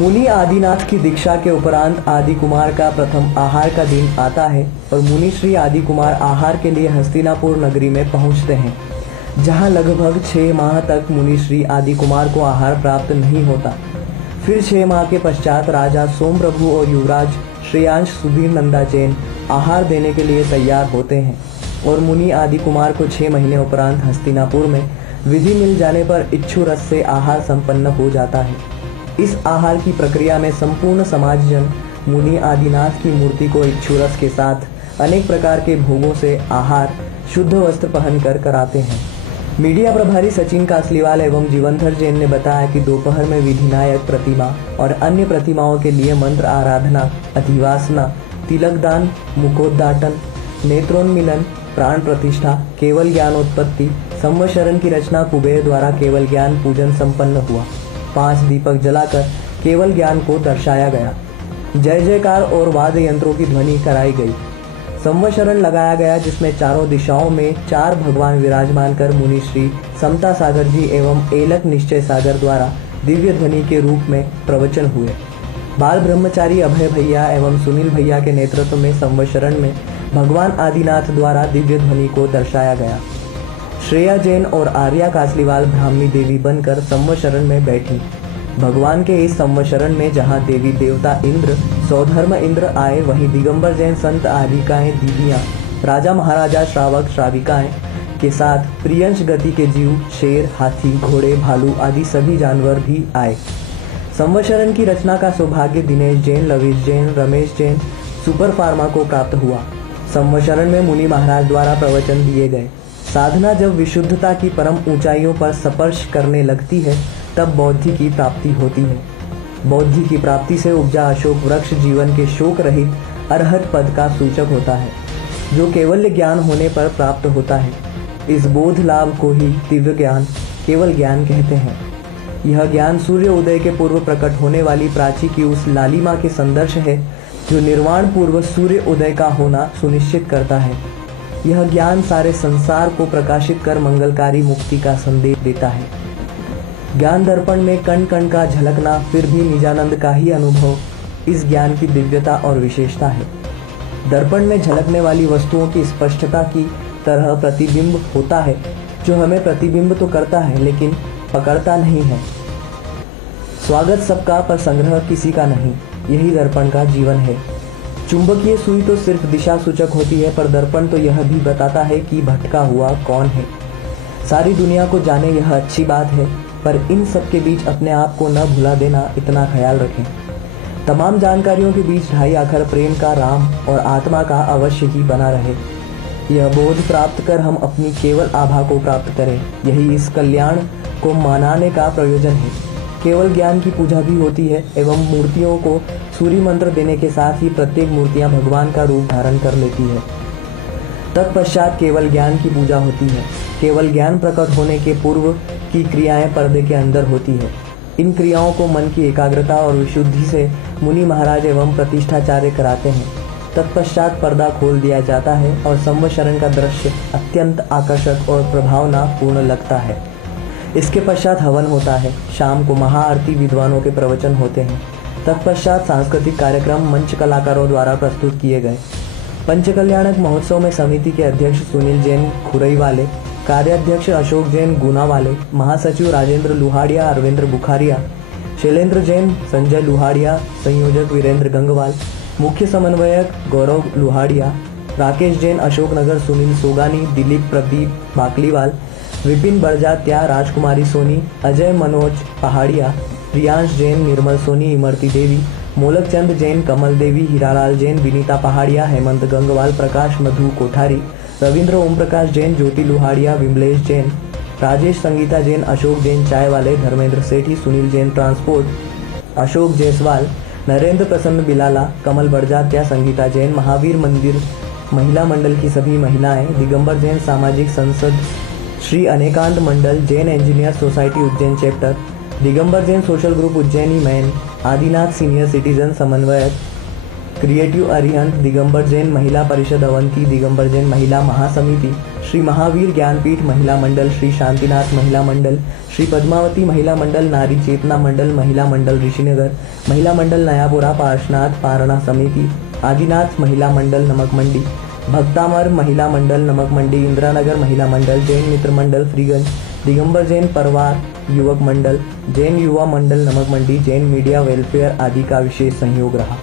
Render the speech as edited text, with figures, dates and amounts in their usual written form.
मुनि आदिनाथ की दीक्षा के उपरांत आदि कुमार का प्रथम आहार का दिन आता है और मुनि श्री आदि कुमार आहार के लिए हस्तिनापुर नगरी में पहुंचते हैं, जहां लगभग 6 माह तक मुनि श्री आदि कुमार को आहार प्राप्त नहीं होता। फिर 6 माह के पश्चात राजा सोमप्रभु और युवराज श्रेयांश सुधीर नंदाचेन आहार देने के लिए तैयार होते हैं और मुनि आदि कुमार को 6 महीने उपरांत हस्तिनापुर में विधि मिल जाने पर इच्छु रस से आहार संपन्न हो जाता है। इस आहार की प्रक्रिया में संपूर्ण समाजजन मुनि आदिनाथ की मूर्ति को इच्छु रस के साथ अनेक प्रकार के भोगों से आहार शुद्ध वस्त्र पहनकर कराते हैं। मीडिया प्रभारी सचिन कासलीवाल एवं जीवनधर जैन ने बताया कि दोपहर में विधिनायक प्रतिमा और अन्य प्रतिमाओं के लिए मंत्र आराधना, अधिवासना, तिलकदान, मुखोद्घाटन, नेत्रोन्मिलन, प्राण प्रतिष्ठा, केवल ज्ञानोत्पत्ति, संवत्सरण की रचना कुबेर द्वारा केवल ज्ञान पूजन संपन्न हुआ। 5 दीपक जलाकर केवल ज्ञान को दर्शाया गया। जय जयकार और वाद्य यंत्रों की ध्वनि कराई गई। संवत्सरण लगाया गया, जिसमें चारों दिशाओं में 4 भगवान विराजमान कर मुनि श्री समता सागर जी एवं एलक निश्चय सागर द्वारा दिव्य ध्वनि के रूप में प्रवचन हुए। बाल ब्रह्मचारी अभय भैया एवं सुनील भैया के नेतृत्व में संवत्सरण में भगवान आदिनाथ द्वारा दिव्य ध्वनि को दर्शाया गया। श्रेया जैन और आर्या कासलीवाल ब्राह्मी देवी बनकर संवत्सरण में बैठी। भगवान के इस संवत्सरण में जहां देवी देवता इंद्र, सौधर्म इंद्र आए, वहीं दिगंबर जैन संत आदिकाएं, दीदियां, राजा महाराजा, श्रावक श्राविकाएं के साथ प्रियंश गति के जीव, शेर, हाथी, घोड़े, भालू आदि सभी जानवर भी आए। संवत्सरण की रचना का सौभाग्य Dinesh Jain, lavish Jain, Ramesh Jain, super pharma को प्राप्त हुआ। संवत्सरण में मुनि महाराज द्वारा प्रवचन दिए गए। साधना जब विशुद्धता की परम ऊंचाइयों पर स्पर्श करने लगती है, तब बौद्धि की प्राप्ति होती है। बौद्धि की प्राप्ति से उपजा अशोक वृक्ष जीवन के शोक रहित अरहत पद का सूचक होता है, जो केवल ज्ञान होने पर प्राप्त होता है। इस बोध लाभ को ही दिव्य ज्ञान, केवल ज्ञान कहते हैं। यह ज्ञान सूर्य उदय के पूर्व प्रकट होने वाली प्राची की उस लालिमा के संदर्श है, जो निर्वाण पूर्व सूर्य उदय का होना सुनिश्चित करता है। यह ज्ञान सारे संसार को प्रकाशित कर मंगलकारी मुक्ति का संदेश देता है। ज्ञान दर्पण में कण कण का झलकना, फिर भी निजानंद का ही अनुभव इस ज्ञान की दिव्यता और विशेषता है। दर्पण में झलकने वाली वस्तुओं की स्पष्टता की तरह प्रतिबिंब होता है, जो हमें प्रतिबिंब तो करता है लेकिन पकड़ता नहीं है। स्वागत सबका पर संग्रह किसी का नहीं, यही दर्पण का जीवन है। चुंबकीय सुई तो सिर्फ दिशा सूचक होती है, पर दर्पण तो यह भी बताता है कि भटका हुआ कौन है। सारी दुनिया को जाने यह अच्छी बात है, पर इन सब के बीच अपने आप को न भुला देना, इतना ख्याल रखें। तमाम जानकारियों के बीच 2.5 अक्षर प्रेम का, राम और आत्मा का अवश्य ही बना रहे। यह बोध प्राप्त कर हम अपनी केवल आभा को प्राप्त करें, यही इस कल्याण को मनाने का प्रयोजन है। केवल ज्ञान की पूजा भी होती है एवं मूर्तियों को सूर्य मंत्र देने के साथ ही प्रत्येक मूर्तियां भगवान का रूप धारण कर लेती है। तत्पश्चात केवल ज्ञान की पूजा होती है। केवल ज्ञान प्रकट होने के पूर्व की क्रियाएं पर्दे के अंदर होती है। इन क्रियाओं को मन की एकाग्रता और विशुद्धि से मुनि महाराज एवं प्रतिष्ठाचार्य कराते हैं। तत्पश्चात पर्दा खोल दिया जाता है और संवत्सरण का दृश्य अत्यंत आकर्षक और प्रभावना पूर्ण लगता है। इसके पश्चात हवन होता है। शाम को महाआरती, विद्वानों के प्रवचन होते हैं। तत्पश्चात सांस्कृतिक कार्यक्रम मंच कलाकारों द्वारा प्रस्तुत किए गए। पंचकल्याणक महोत्सव में समिति के अध्यक्ष सुनील जैन खुरई वाले, कार्याध्यक्ष अशोक जैन गुना वाले, महासचिव राजेंद्र लुहाड़िया, अरविंद्र बुखारिया, शैलेंद्र जैन, संजय लुहाड़िया, संयोजक वीरेंद्र गंगवाल, मुख्य समन्वयक गौरव लुहाड़िया, राकेश जैन अशोकनगर, सुनील सोगानी, दिलीप प्रदीप बाकलीवाल, विपिन बरजात्या, राजकुमारी सोनी, अजय मनोज पहाड़िया, प्रियांश जैन, निर्मल सोनी, इमरती देवी, मोलक चंद जैन, कमल देवी, हीरालाल जैन, विनीता पहाड़िया, हेमंत गंगवाल, प्रकाश मधु कोठारी, रविंद्र ओम प्रकाश जैन, ज्योति लुहाड़िया, विमलेश जैन, राजेश संगीता जैन, अशोक जैन चाय वाले, धर्मेंद्र सेठी, सुनील जैन ट्रांसपोर्ट, अशोक जायसवाल, नरेंद्र प्रसन्न बिलाला, कमल बरजात्या, संगीता जैन, महावीर मंदिर महिला मंडल की सभी महिलाएं, दिगंबर जैन सामाजिक संसद, श्री अनेकांत मंडल, Jain engineer society Ujjain chapter, Digambar Jain social group Ujjaini man, Adinath senior citizen समन्वयक, क्रिएटिव अरिहंत, दिगंबर जैन महिला परिषद अवंती, दिगंबर जैन महिला महासमिति, श्री महावीर ज्ञानपीठ महिला मंडल, श्री शांतिनाथ महिला मंडल, श्री पद्मावती महिला मंडल, नारी चेतना मंडल, महिला मंडल ऋषिनगर, महिला मंडल नयापुरा, पार्श्वनाथ पारणा समिति, आदिनाथ महिला मंडल नमक मंडी, भक्तामर महिला मंडल नमक मंडी, इंदिरानगर महिला मंडल, जैन मित्र मंडल फ्रीगंज, दिगंबर जैन परिवार युवक मंडल, जैन युवा मंडल नमक मंडी, जैन मीडिया वेलफेयर आदि का विशेष सहयोग रहा।